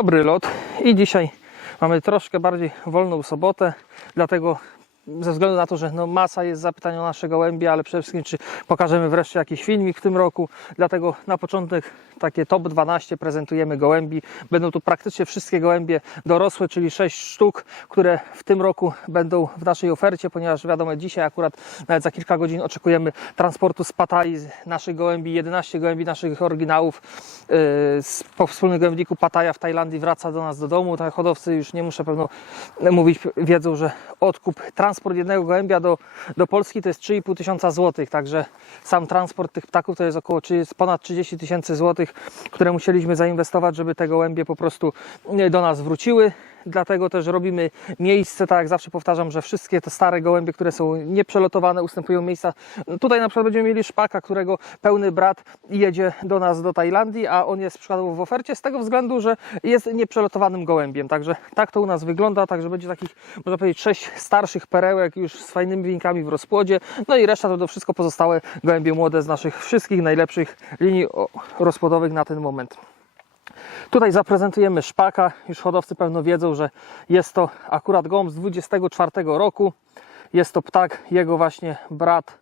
Dobry lot i dzisiaj mamy troszkę bardziej wolną sobotę, dlatego ze względu na to, że no masa jest zapytań o nasze gołębie, ale przede wszystkim czy pokażemy wreszcie jakiś filmik w tym roku, dlatego na początek takie top 12 prezentujemy gołębi. Będą tu praktycznie wszystkie gołębie dorosłe, czyli 6 sztuk, które w tym roku będą w naszej ofercie, ponieważ wiadomo dzisiaj akurat nawet za kilka godzin oczekujemy transportu z Pattaya z naszych gołębi, 11 gołębi naszych oryginałów yy, z, po wspólnym gołębniku Pattaya w Tajlandii wraca do nas do domu. Tak hodowcy już nie muszę pewno mówić, wiedzą, że odkup, transport jednego gołębia do, do Polski to jest 3,5 tysiąca złotych, także sam transport tych ptaków to jest około 30, ponad 30 tysięcy złotych, które musieliśmy zainwestować, żeby te gołębie po prostu e, do nas wróciły. Dlatego też robimy miejsce, tak jak zawsze powtarzam, że wszystkie te stare gołębie, które są nieprzelotowane, ustępują miejsca. Tutaj na przykład będziemy mieli szpaka, którego pełny brat jedzie do nas do Tajlandii, a on jest przykładowo w ofercie z tego względu, że jest nieprzelotowanym gołębiem. Także tak to u nas wygląda, także będzie takich, można powiedzieć, sześć starszych perełek już z fajnymi wynikami w rozpłodzie. No i reszta to, wszystko pozostałe gołębie młode z naszych wszystkich najlepszych linii rozpłodowych na ten moment. Tutaj zaprezentujemy szpaka. Już hodowcy pewno wiedzą, że jest to akurat gołąb z 24 roku. Jest to ptak, jego właśnie brat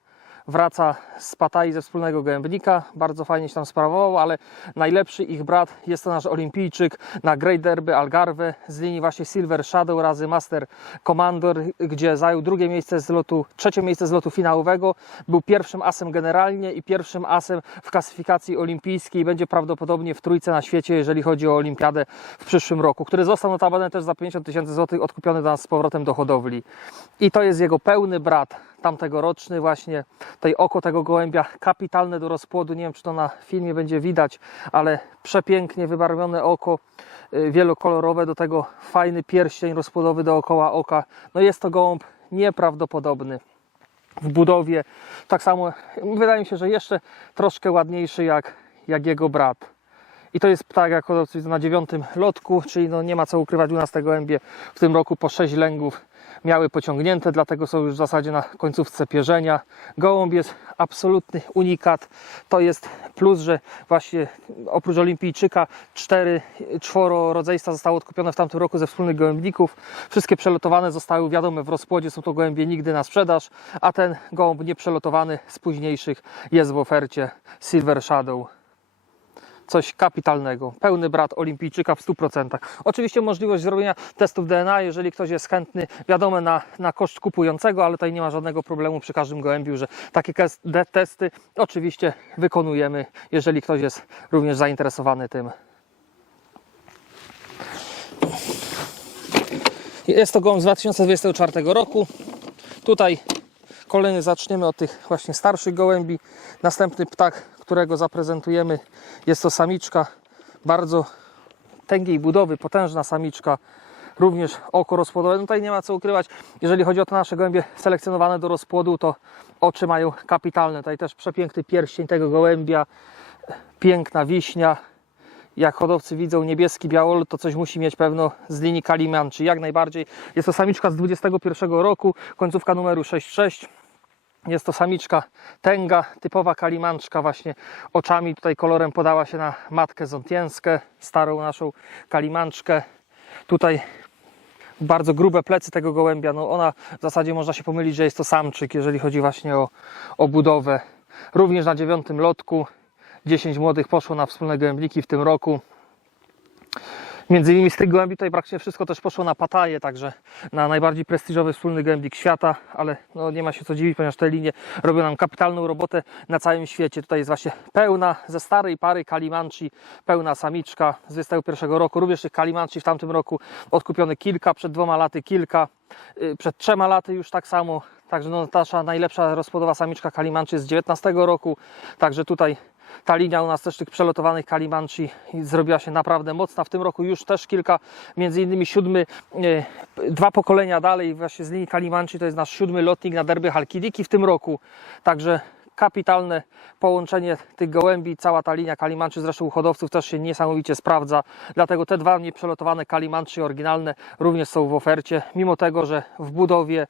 wraca z Patai ze wspólnego gołębnika. Bardzo fajnie się tam sprawował, ale najlepszy ich brat jest to nasz olimpijczyk na Great Derby Algarve z linii właśnie Silver Shadow razy Master Commander, gdzie zajął drugie miejsce z lotu, trzecie miejsce z lotu finałowego. Był pierwszym asem generalnie i pierwszym asem w klasyfikacji olimpijskiej. Będzie prawdopodobnie w trójce na świecie, jeżeli chodzi o olimpiadę w przyszłym roku, który został notabene też za 50 tysięcy złotych odkupiony do nas z powrotem do hodowli. I to jest jego pełny brat, tamtegoroczny właśnie. Tutaj oko tego gołębia kapitalne do rozpłodu. Nie wiem, czy to na filmie będzie widać, ale przepięknie wybarwione oko, y, wielokolorowe, do tego fajny pierścień rozpłodowy dookoła oka. No jest to gołąb nieprawdopodobny w budowie. Tak samo wydaje mi się, że jeszcze troszkę ładniejszy jak, jak jego brat. I to jest ptak widzą na dziewiątym lotku, czyli no nie ma co ukrywać u nas te gołębie w tym roku po 6 lęgów miały pociągnięte, dlatego są już w zasadzie na końcówce pierzenia. Gołąb jest absolutny unikat. To jest plus, że właśnie oprócz olimpijczyka cztery, czworo rodzeństwa zostało odkupione w tamtym roku ze wspólnych gołębników. Wszystkie przelotowane zostały wiadome w rozpłodzie, są to gołębie nigdy na sprzedaż, a ten gołąb nieprzelotowany z późniejszych jest w ofercie Silver Shadow coś kapitalnego. Pełny brat olimpijczyka w 100%. Oczywiście możliwość zrobienia testów DNA, jeżeli ktoś jest chętny, wiadomo na, na koszt kupującego, ale tutaj nie ma żadnego problemu przy każdym gołębiu, że takie testy oczywiście wykonujemy, jeżeli ktoś jest również zainteresowany tym. Jest to gołąb z 2024 roku. Tutaj kolejny zaczniemy od tych właśnie starszych gołębi. Następny ptak, którego zaprezentujemy, jest to samiczka bardzo tęgiej budowy, potężna samiczka. Również oko rozpłodowe. No tutaj nie ma co ukrywać. Jeżeli chodzi o te nasze gołębie selekcjonowane do rozpłodu, to oczy mają kapitalne. Tutaj też przepiękny pierścień tego gołębia, piękna wiśnia. Jak hodowcy widzą niebieski białol, to coś musi mieć pewno z linii Kalimanczy. Jak najbardziej. Jest to samiczka z 21 roku, końcówka numeru 66. Jest to samiczka tęga, typowa kalimanczka właśnie oczami. Tutaj kolorem podała się na matkę zontienskę, starą naszą kalimanczkę. Tutaj bardzo grube plecy tego gołębia. No ona w zasadzie można się pomylić, że jest to samczyk, jeżeli chodzi właśnie o, o budowę. Również na dziewiątym lotku 10 młodych poszło na wspólne gołębniki w tym roku. Między innymi z tych gołębi tutaj praktycznie wszystko też poszło na Pataję, także na najbardziej prestiżowy wspólny gołębnik świata, ale no nie ma się co dziwić, ponieważ te linie robią nam kapitalną robotę na całym świecie. Tutaj jest właśnie pełna ze starej pary Kalimanci, pełna samiczka z 21 roku. Również tych Kalimanci w tamtym roku odkupione kilka, przed dwoma laty kilka, yy, przed trzema laty już tak samo. Także no, nasza najlepsza rozpłodowa samiczka Kalimanci z 19 roku. Także tutaj ta linia u nas też tych przelotowanych Kalimanci zrobiła się naprawdę mocna. W tym roku już też kilka, między innymi siódmy, e, dwa pokolenia dalej właśnie z linii Kalimanci, to jest nasz siódmy lotnik na derby Halkidiki w tym roku. Także kapitalne połączenie tych gołębi, cała ta linia Kalimanczy, zresztą u hodowców też się niesamowicie sprawdza. Dlatego te dwa nieprzelotowane Kalimanczy oryginalne również są w ofercie, mimo tego, że w budowie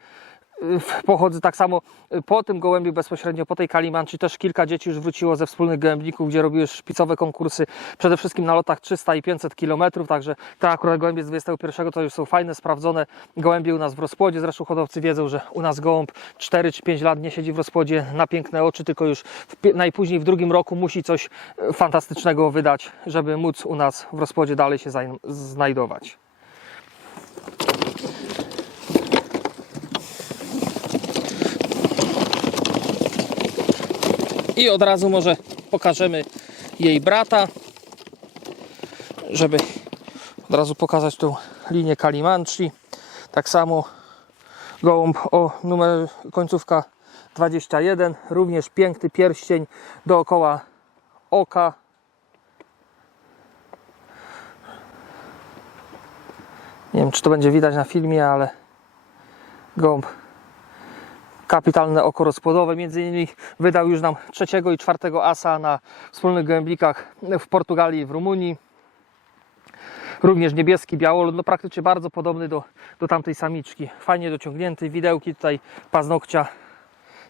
pochodzę tak samo y, po tym gołębiu bezpośrednio po tej Kalimanczy też kilka dzieci już wróciło ze wspólnych gołębników, gdzie robiły szpicowe konkursy, przede wszystkim na lotach 300 i 500 km, także te akurat gołębie z 21 to już są fajne, sprawdzone gołębie u nas w rozpłodzie, zresztą hodowcy wiedzą, że u nas gołąb 4 czy 5 lat nie siedzi w rozpłodzie na piękne oczy, tylko już w, najpóźniej w drugim roku musi coś e, fantastycznego wydać, żeby móc u nas w rozpłodzie dalej się znajdować. I od razu może pokażemy jej brata, żeby od razu pokazać tą linię Kalimanchi. Tak samo gołąb o numer końcówka 21, również piękny pierścień dookoła oka. Nie wiem, czy to będzie widać na filmie, ale gołąb kapitalne oko rozpłodowe. Między innymi wydał już nam trzeciego i czwartego asa na wspólnych gołębnikach w Portugalii i w Rumunii. Również niebieski białolud, no praktycznie bardzo podobny do, do tamtej samiczki. Fajnie dociągnięty, widełki tutaj paznokcia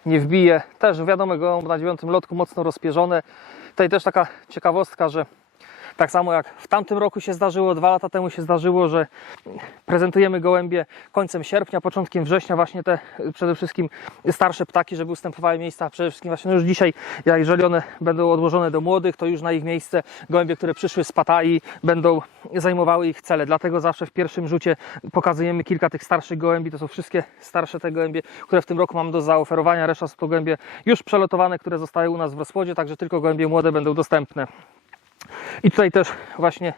nie wbije. Też wiadomo, gołąb na dziewiątym lotku mocno rozpierzone. Tutaj też taka ciekawostka, że tak samo jak w tamtym roku się zdarzyło, dwa lata temu się zdarzyło, że prezentujemy gołębie końcem sierpnia, początkiem września, właśnie te przede wszystkim starsze ptaki, żeby ustępowały miejsca, przede wszystkim właśnie no już dzisiaj, jeżeli one będą odłożone do młodych, to już na ich miejsce gołębie, które przyszły z patai będą zajmowały ich cele. Dlatego zawsze w pierwszym rzucie pokazujemy kilka tych starszych gołębi, to są wszystkie starsze te gołębie, które w tym roku mamy do zaoferowania, reszta są to gołębie już przelotowane, które zostały u nas w rozpłodzie, także tylko gołębie młode będą dostępne. I tutaj też właśnie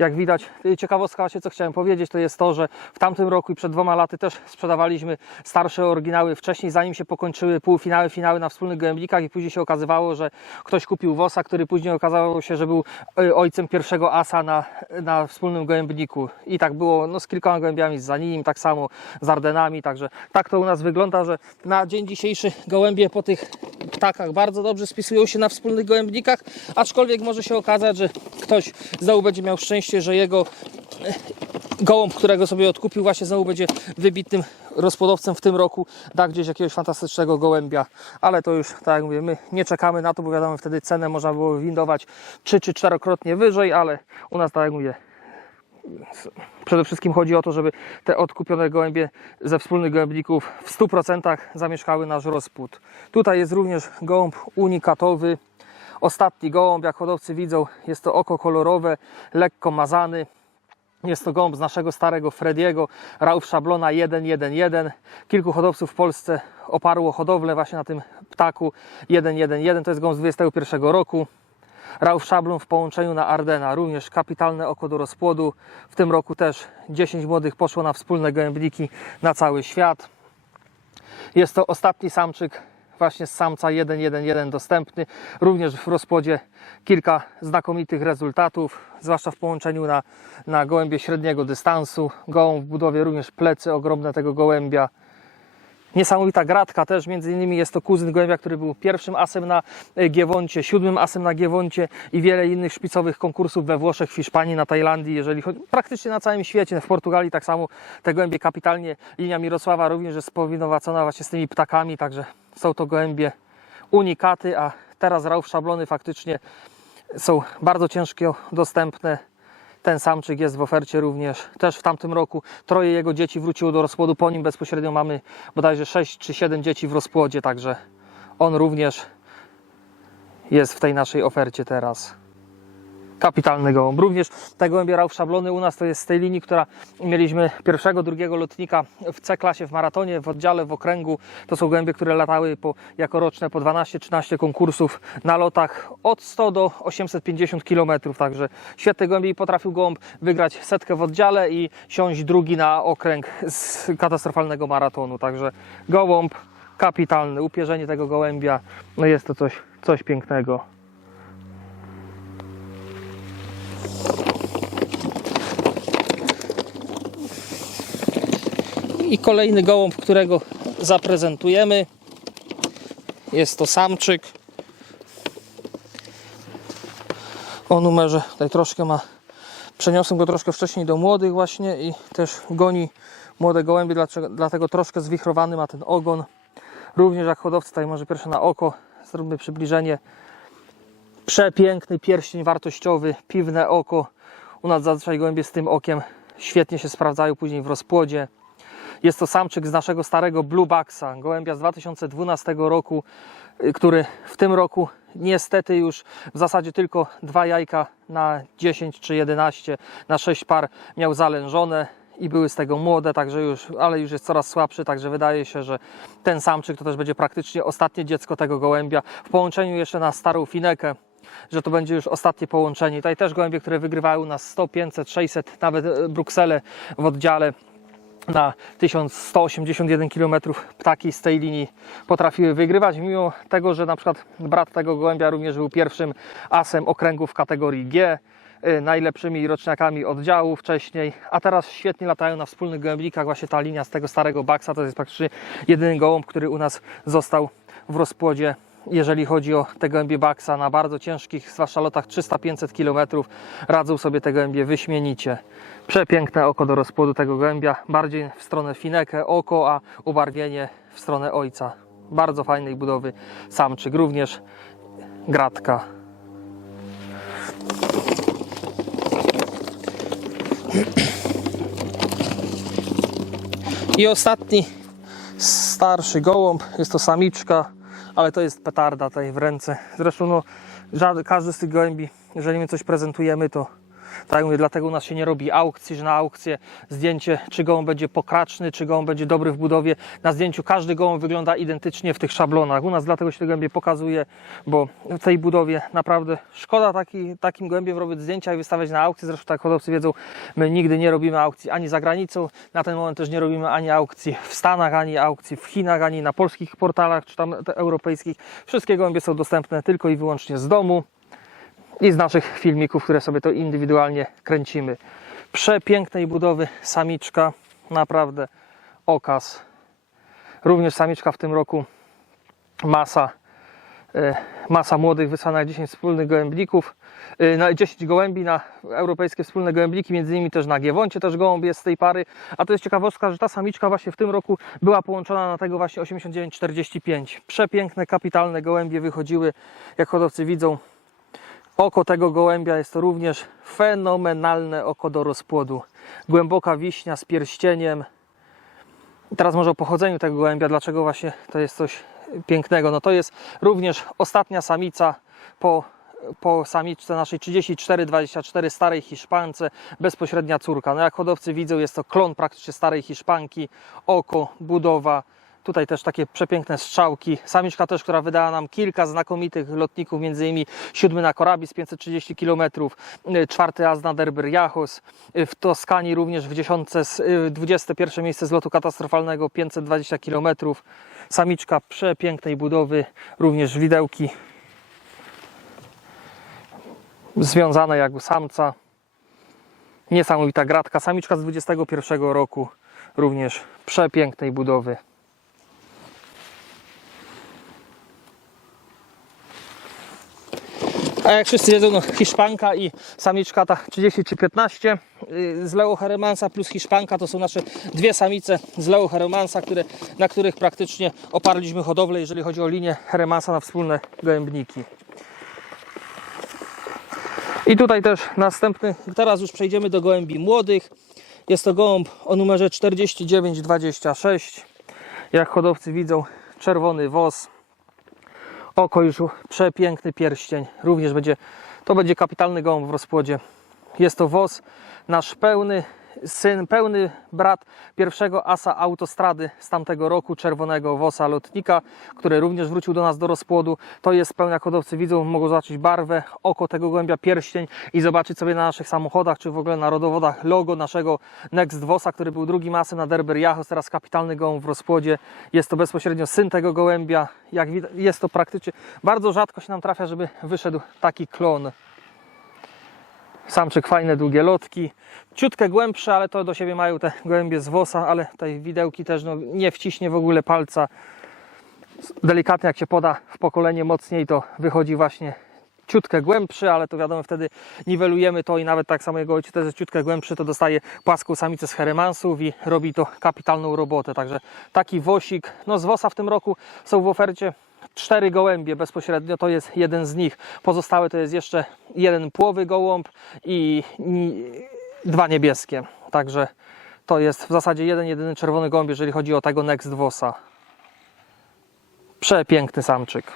jak widać, y, ciekawostka właśnie co chciałem powiedzieć, to jest to, że w tamtym roku i przed dwoma laty też sprzedawaliśmy starsze oryginały wcześniej, zanim się pokończyły półfinały, finały na wspólnych gołębnikach i później się okazywało, że ktoś kupił wosa, który później okazało się, że był y, ojcem pierwszego asa na, na wspólnym gołębniku. I tak było no, z kilkoma gołębiami za nim, tak samo z Ardenami, także tak to u nas wygląda, że na dzień dzisiejszy gołębie po tych ptakach bardzo dobrze spisują się na wspólnych gołębnikach, aczkolwiek może się okazać, że ktoś znowu będzie miał szczęście, że jego e, gołąb, którego sobie odkupił, właśnie znowu będzie wybitnym rozpłodowcem w tym roku, da gdzieś jakiegoś fantastycznego gołębia, ale to już, tak jak mówię, my nie czekamy na to, bo wiadomo, wtedy cenę można było windować trzy czy czterokrotnie wyżej, ale u nas, tak jak mówię, Przede wszystkim chodzi o to, żeby te odkupione gołębie ze wspólnych gołębników w 100% zamieszkały nasz rozpód. Tutaj jest również gołąb unikatowy. Ostatni gołąb, jak hodowcy widzą, jest to oko kolorowe, lekko mazany. Jest to gołąb z naszego starego Frediego, Rauf Szablona 111. Kilku hodowców w Polsce oparło hodowlę właśnie na tym ptaku 111. To jest gołąb z 21 roku. Rauf Szablon w połączeniu na Ardena, również kapitalne oko do rozpłodu. W tym roku też 10 młodych poszło na wspólne gołębniki na cały świat. Jest to ostatni samczyk właśnie z samca 1.1.1 dostępny. Również w rozpłodzie kilka znakomitych rezultatów, zwłaszcza w połączeniu na, na gołębie średniego dystansu. Gołąb w budowie również plecy ogromne tego gołębia. Niesamowita gratka też, między innymi jest to kuzyn gołębia, który był pierwszym asem na e, Giewoncie, siódmym asem na Giewoncie i wiele innych szpicowych konkursów we Włoszech, w Hiszpanii, na Tajlandii, jeżeli chodzi, praktycznie na całym świecie, w Portugalii tak samo te gołębie kapitalnie, linia Mirosława również jest spowinowacona właśnie z tymi ptakami, także są to gołębie unikaty, a teraz Rauf Szablony faktycznie są bardzo ciężko dostępne. Ten samczyk jest w ofercie również. Też w tamtym roku troje jego dzieci wróciło do rozpłodu. Po nim bezpośrednio mamy bodajże 6 czy 7 dzieci w rozpłodzie, także on również jest w tej naszej ofercie teraz. Kapitalny gołąb. Również te gołębie Rauf Szablony u nas to jest z tej linii, która mieliśmy pierwszego, drugiego lotnika w C-klasie w maratonie, w oddziale, w okręgu. To są gołębie, które latały po, jako roczne po 12-13 konkursów na lotach od 100 do 850 km. Także świetny gołębie i potrafił gołąb wygrać setkę w oddziale i siąść drugi na okręg z katastrofalnego maratonu. Także gołąb kapitalny. Upierzenie tego gołębia no jest to coś, coś pięknego. I kolejny gołąb, którego zaprezentujemy. Jest to samczyk. O numerze, tutaj troszkę ma Przeniosłem go troszkę wcześniej do młodych właśnie i też goni młode gołębie, dlatego troszkę zwichrowany ma ten ogon. Również jak hodowcy, tutaj może pierwsze na oko, zróbmy przybliżenie. Przepiękny pierścień wartościowy, piwne oko. U nas zazwyczaj gołębie z tym okiem świetnie się sprawdzają później w rozpłodzie. Jest to samczyk z naszego starego Blue Bucksa, gołębia z 2012 roku, y, który w tym roku niestety już w zasadzie tylko dwa jajka na 10 czy 11 na 6 par miał zalężone i były z tego młode, także już, ale już jest coraz słabszy, także wydaje się, że ten samczyk to też będzie praktycznie ostatnie dziecko tego gołębia w połączeniu jeszcze na starą finekę że to będzie już ostatnie połączenie. Tutaj też gołębie, które wygrywały na 100, 500, 600, nawet e, Brukselę w oddziale na 1181 km ptaki z tej linii potrafiły wygrywać, mimo tego, że na przykład brat tego gołębia również był pierwszym asem okręgu w kategorii G, y, najlepszymi roczniakami oddziału wcześniej, a teraz świetnie latają na wspólnych gołębnikach. Właśnie ta linia z tego starego baksa to jest praktycznie jedyny gołąb, który u nas został w rozpłodzie jeżeli chodzi o te gołębie baksa na bardzo ciężkich, zwłaszcza lotach 300-500 km, radzą sobie te gołębie wyśmienicie. Przepiękne oko do rozpłodu tego gołębia, bardziej w stronę finekę oko, a ubarwienie w stronę ojca. Bardzo fajnej budowy samczyk, również gratka. I ostatni starszy gołąb, jest to samiczka, ale to jest petarda tutaj w ręce. Zresztą no, każdy z tych gołębi, jeżeli my coś prezentujemy, to tak mówię, dlatego u nas się nie robi aukcji, że na aukcję zdjęcie, czy gołąb będzie pokraczny, czy gołąb będzie dobry w budowie. Na zdjęciu każdy gołąb wygląda identycznie w tych szablonach. U nas dlatego się te gołębie pokazuje, bo w tej budowie naprawdę szkoda taki, takim gołębiem robić zdjęcia i wystawiać na aukcję. Zresztą tak hodowcy wiedzą, my nigdy nie robimy aukcji ani za granicą. Na ten moment też nie robimy ani aukcji w Stanach, ani aukcji w Chinach, ani na polskich portalach, czy tam europejskich. Wszystkie gołębie są dostępne tylko i wyłącznie z domu i z naszych filmików, które sobie to indywidualnie kręcimy. Przepięknej budowy samiczka, naprawdę okaz. Również samiczka w tym roku masa, e, masa młodych wysłana na 10 wspólnych gołębników, e, na 10 gołębi na europejskie wspólne gołębniki, między innymi też na Giewoncie też gołąb jest z tej pary, a to jest ciekawostka, że ta samiczka właśnie w tym roku była połączona na tego właśnie 8945. Przepiękne, kapitalne gołębie wychodziły, jak hodowcy widzą, Oko tego gołębia jest to również fenomenalne oko do rozpłodu. Głęboka wiśnia z pierścieniem. Teraz może o pochodzeniu tego gołębia, dlaczego właśnie to jest coś pięknego. No to jest również ostatnia samica po, po samiczce naszej 34-24 starej Hiszpance, bezpośrednia córka. No jak hodowcy widzą, jest to klon praktycznie starej Hiszpanki, oko, budowa, Tutaj też takie przepiękne strzałki. Samiczka też, która wydała nam kilka znakomitych lotników, między innymi siódmy na Korabis 530 km, y, czwarty as na Derbyr Jachos, y, w Toskanii również w dziesiątce, z- y, 21 miejsce z lotu katastrofalnego 520 km. Samiczka przepięknej budowy, również widełki związane jak samca. Niesamowita gratka. Samiczka z 21 roku, również przepięknej budowy. A jak wszyscy wiedzą, no, Hiszpanka i samiczka ta 30 czy 15 yy, z Leo Heremansa plus Hiszpanka to są nasze dwie samice z Leo Heremansa, które, na których praktycznie oparliśmy hodowlę, jeżeli chodzi o linię Heremansa na wspólne gołębniki. I tutaj też następny, teraz już przejdziemy do gołębi młodych. Jest to gołąb o numerze 4926. Jak hodowcy widzą, czerwony wos. Już przepiękny pierścień. Również będzie, to będzie kapitalny gołąb w rozpłodzie. Jest to wos, nasz pełny syn, pełny brat pierwszego asa autostrady z tamtego roku, czerwonego wosa lotnika, który również wrócił do nas do rozpłodu. To jest pełna, jak hodowcy widzą, mogą zobaczyć barwę, oko tego gołębia, pierścień i zobaczyć sobie na naszych samochodach, czy w ogóle na rodowodach logo naszego Next Vosa, który był drugim asem na Derber Jachos, teraz kapitalny gołąb w rozpłodzie. Jest to bezpośrednio syn tego gołębia. Jak widać, jest to praktycznie, bardzo rzadko się nam trafia, żeby wyszedł taki klon. Samczyk fajne, długie lotki. Ciutkę głębsze, ale to do siebie mają te gołębie z wosa, ale tutaj widełki też no, nie wciśnie w ogóle palca. Delikatnie jak się poda w pokolenie mocniej, to wychodzi właśnie ciutkę głębszy, ale to wiadomo, wtedy niwelujemy to i nawet tak samo jego ojciec jest ciutkę głębszy, to dostaje płaską samicę z heremansów i robi to kapitalną robotę. Także taki wosik, no z wosa w tym roku są w ofercie cztery gołębie bezpośrednio, to jest jeden z nich. Pozostałe to jest jeszcze jeden płowy gołąb i dwa niebieskie. Także to jest w zasadzie jeden, jedyny czerwony gołąb, jeżeli chodzi o tego Next Vosa. Przepiękny samczyk.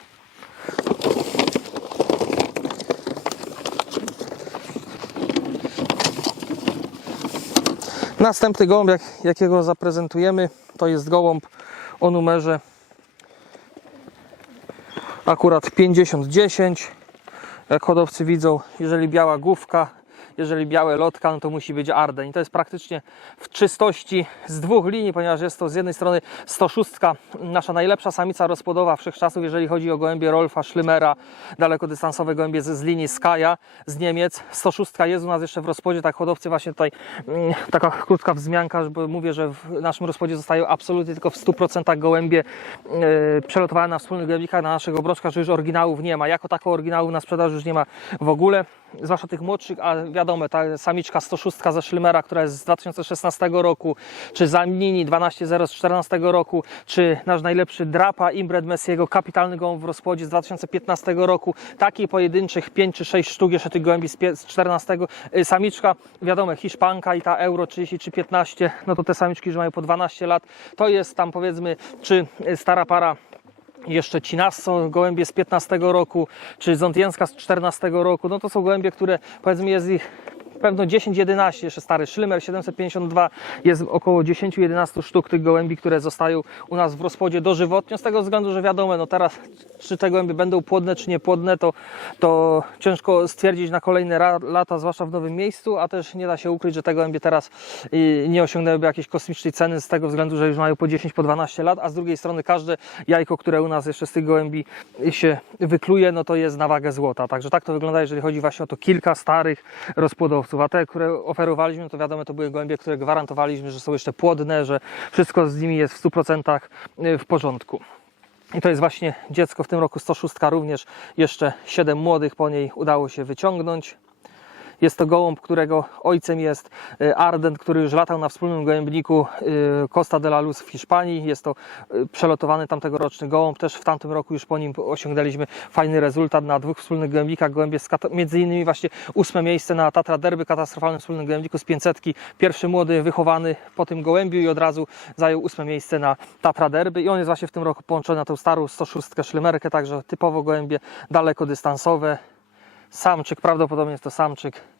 Następny gołąb, jak, jakiego zaprezentujemy, to jest gołąb o numerze akurat 5010. Jak hodowcy widzą, jeżeli biała główka, jeżeli białe lotka, no to musi być Arden. I to jest praktycznie w czystości z dwóch linii, ponieważ jest to z jednej strony 106, nasza najlepsza samica rozpłodowa wszechczasów, jeżeli chodzi o gołębie Rolfa, Schlymera, dalekodystansowe gołębie z, z linii Skaja, z Niemiec. 106 jest u nas jeszcze w rozpodzie, tak hodowcy właśnie tutaj, mm, taka krótka wzmianka, bo mówię, że w naszym rozpodzie zostają absolutnie tylko w 100% gołębie e, przelotowane na wspólnych gołębnikach, na naszych obroczkach, że już oryginałów nie ma. Jako tako oryginałów na sprzedaż już nie ma w ogóle, zwłaszcza tych młodszych, a wiadomo, ta samiczka 106 ze Schlymera, która jest z 2016 roku, czy Zamnini 12.0 z 2014 roku, czy nasz najlepszy Drapa Imbred Messiego, kapitalny gołąb w rozpłodzie z 2015 roku, takich pojedynczych 5 czy 6 sztuk jeszcze tych gołębi z pie- z 14. Y, Samiczka, wiadomo, Hiszpanka i ta Euro 30 czy 15, no to te samiczki już mają po 12 lat, to jest tam powiedzmy, czy stara para jeszcze Cinasso, gołębie z 15 roku, czy Zątienska z 14 roku, no to są gołębie, które powiedzmy jest ich pewno 10-11, jeszcze stary Szlymer 752, jest około 10-11 sztuk tych gołębi, które zostają u nas w rozpodzie dożywotnio, z tego względu, że wiadomo, no teraz czy te gołębie będą płodne, czy niepłodne, to, to ciężko stwierdzić na kolejne lata, zwłaszcza w nowym miejscu, a też nie da się ukryć, że te gołębie teraz y, nie osiągnęłyby jakiejś kosmicznej ceny z tego względu, że już mają po 10, po 12 lat, a z drugiej strony każde jajko, które u nas jeszcze z tych gołębi się wykluje, no to jest na wagę złota. Także tak to wygląda, jeżeli chodzi właśnie o to kilka starych rozpłodowców, te, które oferowaliśmy, to wiadomo, to były gołębie, które gwarantowaliśmy, że są jeszcze płodne, że wszystko z nimi jest w 100% w porządku. I to jest właśnie dziecko w tym roku 106 również, jeszcze 7 młodych po niej udało się wyciągnąć. Jest to gołąb, którego ojcem jest e, Ardent, który już latał na wspólnym gołębniku e, Costa de la Luz w Hiszpanii. Jest to e, przelotowany tamtegoroczny gołąb. Też w tamtym roku już po nim osiągnęliśmy fajny rezultat na dwóch wspólnych gołębnikach. Gołębie z między innymi właśnie ósme miejsce na Tatra Derby, katastrofalnym wspólnym gołębniku z 500. Pierwszy młody wychowany po tym gołębiu i od razu zajął ósme miejsce na Tatra Derby. I on jest właśnie w tym roku połączony na tą starą 106 szlymerkę, także typowo gołębie dalekodystansowe. Samczyk, prawdopodobnie jest to samczyk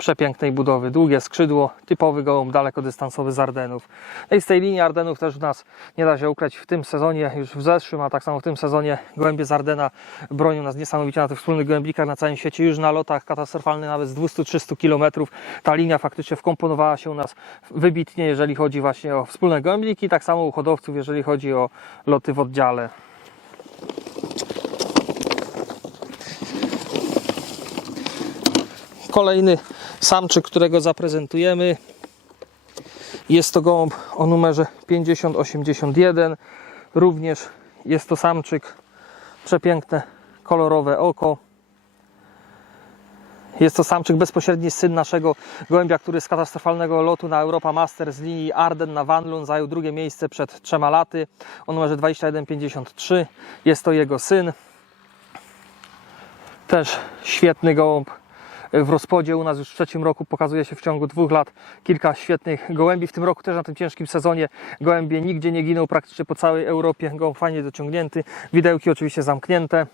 przepięknej budowy, długie skrzydło, typowy gołąb dalekodystansowy z Ardenów. No i z tej linii Ardenów też u nas nie da się ukryć w tym sezonie, już w zeszłym, a tak samo w tym sezonie gołębie z Ardena bronią nas niesamowicie na tych wspólnych gołębnikach na całym świecie, już na lotach katastrofalnych nawet z 200-300 km. Ta linia faktycznie wkomponowała się u nas wybitnie, jeżeli chodzi właśnie o wspólne gołębniki, tak samo u hodowców, jeżeli chodzi o loty w oddziale. Kolejny samczyk, którego zaprezentujemy. Jest to gołąb o numerze 5081. Również jest to samczyk. Przepiękne, kolorowe oko. Jest to samczyk bezpośredni syn naszego gołębia, który z katastrofalnego lotu na Europa Master z linii Arden na Vanlun zajął drugie miejsce przed trzema laty o numerze 2153. Jest to jego syn. Też świetny gołąb w rozpodzie. U nas już w trzecim roku pokazuje się w ciągu dwóch lat kilka świetnych gołębi. W tym roku też na tym ciężkim sezonie gołębie nigdzie nie giną praktycznie po całej Europie. Gołąb fajnie dociągnięty, widełki oczywiście zamknięte.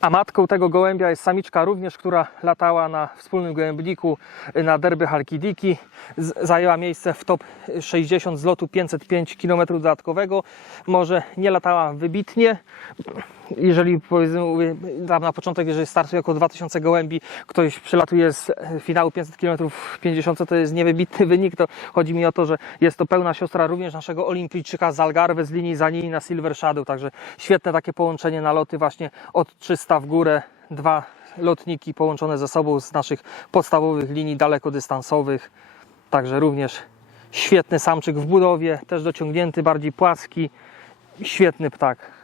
A matką tego gołębia jest samiczka również, która latała na wspólnym gołębniku na derby Halkidiki. Zajęła miejsce w top 60 z lotu 505 km dodatkowego. Może nie latała wybitnie. Jeżeli powiedzmy tam na początek, jeżeli startuje około 2000 gołębi, ktoś przylatuje z finału 500 km w 50, to jest niewybitny wynik. To chodzi mi o to, że jest to pełna siostra również naszego olimpijczyka z Algarve z linii Zanini na Silver Shadow. Także świetne takie połączenie na loty właśnie od 300 w górę. Dwa lotniki połączone ze sobą z naszych podstawowych linii dalekodystansowych. Także również świetny samczyk w budowie, też dociągnięty, bardziej płaski. Świetny ptak.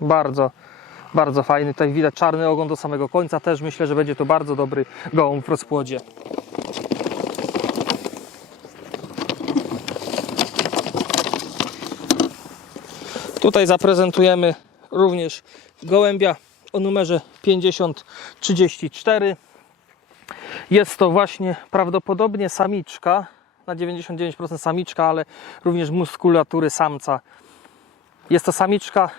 Bardzo Bardzo fajny, tutaj widać czarny ogon do samego końca, też myślę, że będzie to bardzo dobry gołąb w rozpłodzie. Tutaj zaprezentujemy również gołębia o numerze 5034. Jest to właśnie prawdopodobnie samiczka, na 99% samiczka, ale również muskulatury samca. Jest to samiczka,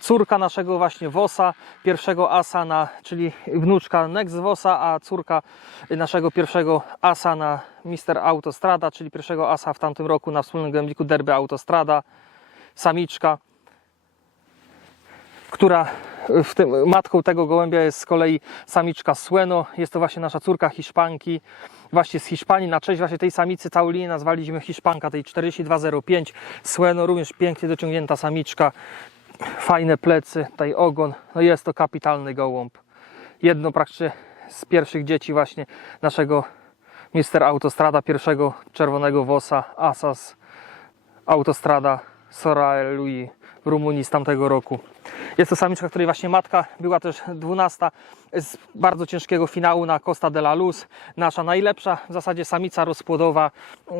córka naszego właśnie Wosa, pierwszego asa, na, czyli wnuczka Next Wosa, a córka naszego pierwszego asa na Mister Autostrada, czyli pierwszego asa w tamtym roku na wspólnym gębniku Derby Autostrada. Samiczka która w tym, matką tego gołębia jest z kolei samiczka Sueno. Jest to właśnie nasza córka Hiszpanki, właśnie z Hiszpanii. Na cześć właśnie tej samicy całą linię nazwaliśmy Hiszpanka, tej 4205 Sueno, również pięknie dociągnięta samiczka. Fajne plecy, tutaj ogon. No jest to kapitalny gołąb. Jedno praktycznie z pierwszych dzieci właśnie naszego Mister Autostrada, pierwszego czerwonego wosa Asas Autostrada Sorae Lui w Rumunii z tamtego roku. Jest to samiczka, której właśnie matka była też 12 z bardzo ciężkiego finału na Costa de la Luz. Nasza najlepsza w zasadzie samica rozpłodowa yy,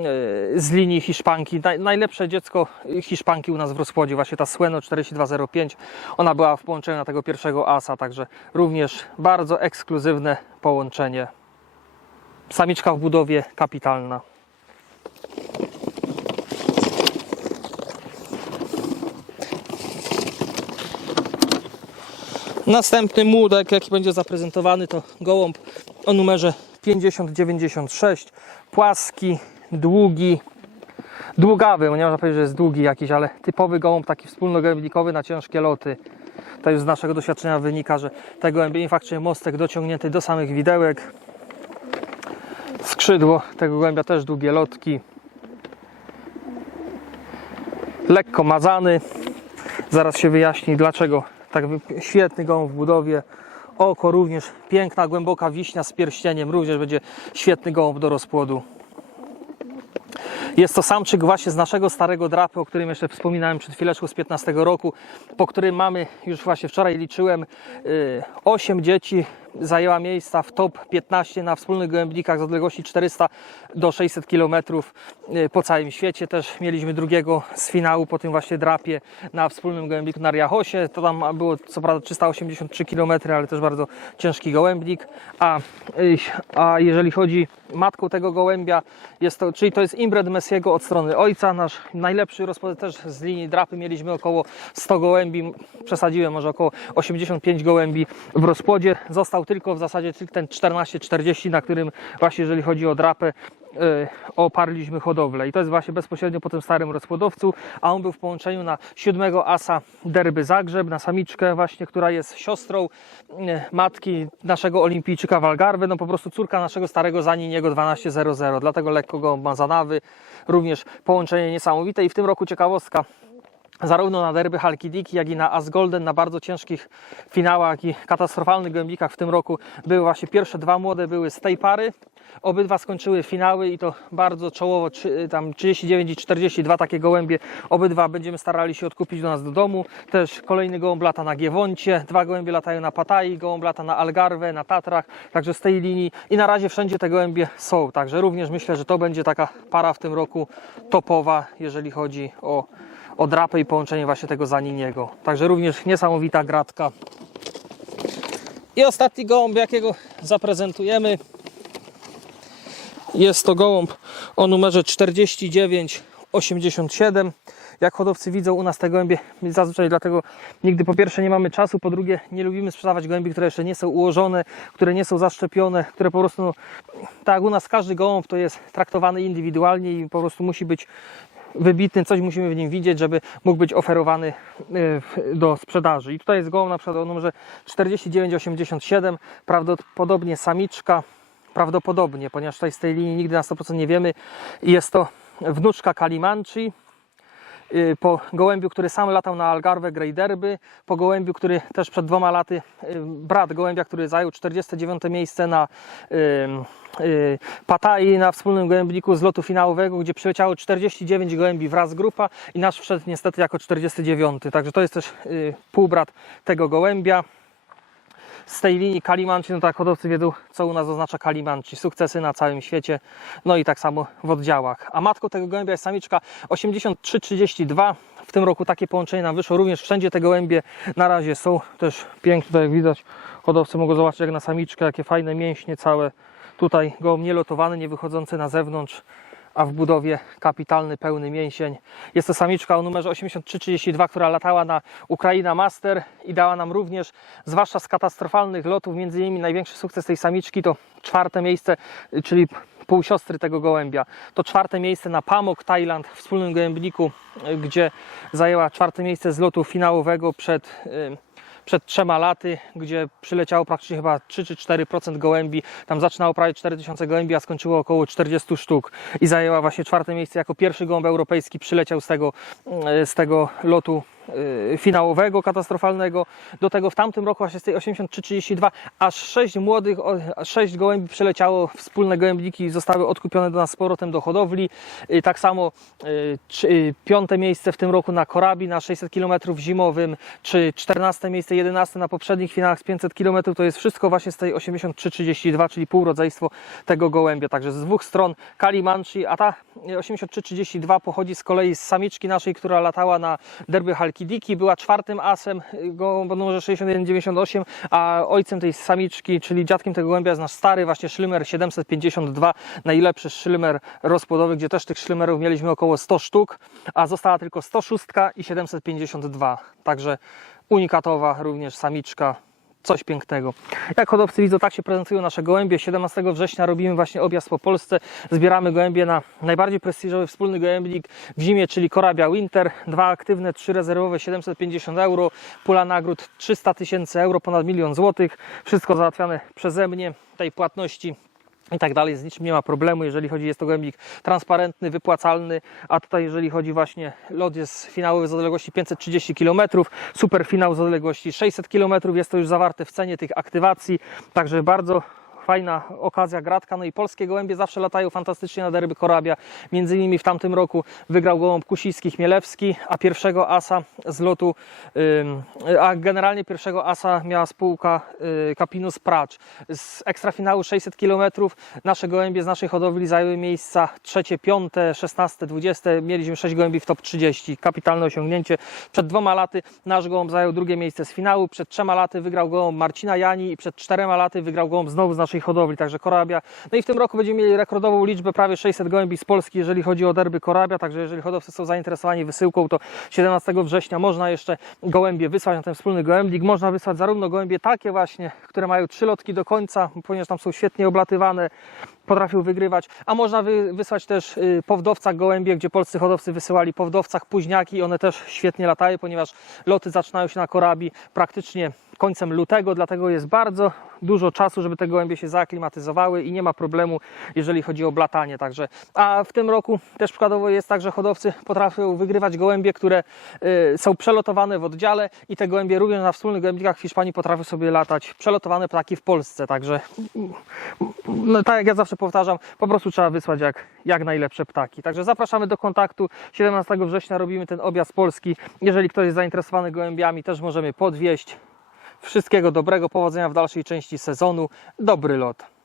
z linii Hiszpanki. Naj, najlepsze dziecko Hiszpanki u nas w rozpłodzie, właśnie ta Sueno 4205. Ona była w połączeniu na tego pierwszego asa, także również bardzo ekskluzywne połączenie. Samiczka w budowie kapitalna. Następny młodek, jaki będzie zaprezentowany, to gołąb o numerze 5096. Płaski, długi, długawy, nie można powiedzieć, że jest długi jakiś, ale typowy gołąb taki wspólnogębnikowy na ciężkie loty. To już z naszego doświadczenia wynika, że te gołębie faktycznie mostek dociągnięty do samych widełek. Skrzydło tego gołębia też długie lotki. Lekko mazany. Zaraz się wyjaśni dlaczego tak świetny gołąb w budowie. Oko również piękna, głęboka wiśnia z pierścieniem. Również będzie świetny gołąb do rozpłodu. Jest to samczyk właśnie z naszego starego drapy, o którym jeszcze wspominałem przed chwileczką z 15 roku, po którym mamy, już właśnie wczoraj liczyłem, 8 dzieci zajęła miejsca w top 15 na wspólnych gołębnikach z odległości 400 do 600 km po całym świecie. Też mieliśmy drugiego z finału po tym właśnie drapie na wspólnym gołębniku na Riachosie. To tam było co prawda 383 km, ale też bardzo ciężki gołębnik. A, y, a jeżeli chodzi matką tego gołębia, jest to, czyli to jest inbred Messiego od strony ojca. Nasz najlepszy rozpłod też z linii drapy mieliśmy około 100 gołębi, przesadziłem może około 85 gołębi w rozpłodzie. Został tylko w zasadzie ten 14-40, na którym właśnie jeżeli chodzi o drapę, yy, oparliśmy hodowlę. I to jest właśnie bezpośrednio po tym starym rozpłodowcu, a on był w połączeniu na siódmego asa Derby Zagrzeb, na samiczkę właśnie, która jest siostrą yy, matki naszego olimpijczyka Walgarwy, no po prostu córka naszego starego Zaniniego 1200, dlatego lekko go ma zanawy. Również połączenie niesamowite i w tym roku ciekawostka, zarówno na derby Halkidiki, jak i na Asgolden, na bardzo ciężkich finałach i katastrofalnych gołębnikach w tym roku były właśnie pierwsze dwa młode były z tej pary. Obydwa skończyły finały i to bardzo czołowo, tam 39 i 42 takie gołębie. Obydwa będziemy starali się odkupić do nas do domu. Też kolejny gołąb lata na Giewoncie, dwa gołębie latają na Patai, gołąb lata na Algarve, na Tatrach, także z tej linii i na razie wszędzie te gołębie są. Także również myślę, że to będzie taka para w tym roku topowa, jeżeli chodzi o o drapę i połączenie właśnie tego zaniniego. Także również niesamowita gratka. I ostatni gołąb, jakiego zaprezentujemy, jest to gołąb o numerze 4987. Jak hodowcy widzą u nas te gołębie, zazwyczaj dlatego nigdy po pierwsze nie mamy czasu, po drugie nie lubimy sprzedawać gołębi, które jeszcze nie są ułożone, które nie są zaszczepione, które po prostu, no, tak jak u nas każdy gołąb to jest traktowany indywidualnie i po prostu musi być wybitny, coś musimy w nim widzieć, żeby mógł być oferowany y, do sprzedaży. I tutaj jest gołąb na przykład o numerze 4987, prawdopodobnie samiczka, prawdopodobnie, ponieważ tutaj z tej linii nigdy na 100% nie wiemy. Jest to wnuczka Kalimanchi po gołębiu, który sam latał na Algarve Grey Derby, po gołębiu, który też przed dwoma laty, y, brat gołębia, który zajął 49 miejsce na y, y, Patai na wspólnym gołębniku z lotu finałowego, gdzie przyleciało 49 gołębi wraz grupa i nasz wszedł niestety jako 49. Także to jest też y, półbrat tego gołębia. Z tej linii Kalimanci, no tak hodowcy wiedzą, co u nas oznacza Kalimanci. Sukcesy na całym świecie, no i tak samo w oddziałach. A matką tego gołębia jest samiczka 8332. W tym roku takie połączenie nam wyszło. Również wszędzie te gołębie na razie są też piękne, tak jak widać. Hodowcy mogą zobaczyć jak na samiczkę, jakie fajne mięśnie całe. Tutaj gołąb nielotowany, nie wychodzący na zewnątrz a w budowie kapitalny, pełny mięsień. Jest to samiczka o numerze 8332, która latała na Ukraina Master i dała nam również, zwłaszcza z katastrofalnych lotów, między innymi największy sukces tej samiczki to czwarte miejsce, czyli pół siostry tego gołębia. To czwarte miejsce na Pamok, Tajland, w wspólnym gołębniku, gdzie zajęła czwarte miejsce z lotu finałowego przed y, przed trzema laty, gdzie przyleciało praktycznie chyba 3 czy 4% gołębi. Tam zaczynało prawie 4000 gołębi, a skończyło około 40 sztuk i zajęła właśnie czwarte miejsce jako pierwszy gołąb europejski. Przyleciał z tego, z tego lotu finałowego, katastrofalnego. Do tego w tamtym roku właśnie z tej 83-32 aż 6 młodych, 6 gołębi przyleciało, wspólne gołębniki zostały odkupione do nas z powrotem do hodowli. I Tak samo e, piąte miejsce w tym roku na Korabi na 600 km zimowym, czy 14 miejsce, 11 na poprzednich finałach z 500 km, to jest wszystko właśnie z tej 83-32, czyli półrodzeństwo tego gołębia. Także z dwóch stron Kalimanchi, a ta 83-32 pochodzi z kolei z samiczki naszej, która latała na derby Halkidiki, była czwartym asem gołąba numerze 6198, a ojcem tej samiczki, czyli dziadkiem tego gołębia jest nasz stary właśnie szlymer 752, najlepszy szlymer rozpłodowy, gdzie też tych szlymerów mieliśmy około 100 sztuk, a została tylko 106 i 752. Także unikatowa również samiczka coś pięknego. Jak hodowcy widzą, tak się prezentują nasze gołębie. 17 września robimy właśnie objazd po Polsce. Zbieramy gołębie na najbardziej prestiżowy wspólny gołębnik w zimie, czyli Korabia Winter. Dwa aktywne, trzy rezerwowe, 750 euro. Pula nagród 300 tysięcy euro, ponad milion złotych. Wszystko załatwiane przeze mnie. Tej płatności i tak dalej, z niczym nie ma problemu, jeżeli chodzi, jest to gołębnik transparentny, wypłacalny, a tutaj jeżeli chodzi właśnie, lot jest finałowy z odległości 530 km, super finał z odległości 600 km, jest to już zawarte w cenie tych aktywacji, także bardzo fajna okazja, gratka, no i polskie gołębie zawsze latają fantastycznie na derby Korabia, między innymi w tamtym roku wygrał gołąb Kusiński Chmielewski, a pierwszego asa z lotu, a generalnie pierwszego asa miała spółka y, Capinus Pracz. Z ekstrafinału 600 km nasze gołębie z naszej hodowli zajęły miejsca trzecie, piąte, 16, 20, mieliśmy 6 gołębi w top 30, kapitalne osiągnięcie. Przed dwoma laty nasz gołąb zajął drugie miejsce z finału, przed trzema laty wygrał gołąb Marcina Jani i przed czterema laty wygrał gołąb znowu z naszej hodowli, także Korabia. No i w tym roku będziemy mieli rekordową liczbę, prawie 600 gołębi z Polski, jeżeli chodzi o derby Korabia, także jeżeli hodowcy są zainteresowani wysyłką, to 17 września można jeszcze gołębie wysłać na ten wspólny gołębnik. Można wysłać zarówno gołębie takie właśnie, które mają trzy lotki do końca, ponieważ tam są świetnie oblatywane, potrafią wygrywać, a można wy, wysłać też y, po wdowcach gołębie, gdzie polscy hodowcy wysyłali po wdowcach późniaki one też świetnie latają, ponieważ loty zaczynają się na Korabi praktycznie końcem lutego, dlatego jest bardzo dużo czasu, żeby te gołębie się zaaklimatyzowały i nie ma problemu, jeżeli chodzi o blatanie. Także, a w tym roku też przykładowo jest tak, że hodowcy potrafią wygrywać gołębie, które y, są przelotowane w oddziale i te gołębie również na wspólnych gołębnikach w Hiszpanii potrafią sobie latać przelotowane ptaki w Polsce. Także no, tak jak ja zawsze powtarzam, po prostu trzeba wysłać jak, jak najlepsze ptaki. Także zapraszamy do kontaktu. 17 września robimy ten objazd Polski. Jeżeli ktoś jest zainteresowany gołębiami, też możemy podwieźć. Wszystkiego dobrego, powodzenia w dalszej części sezonu. Dobry lot.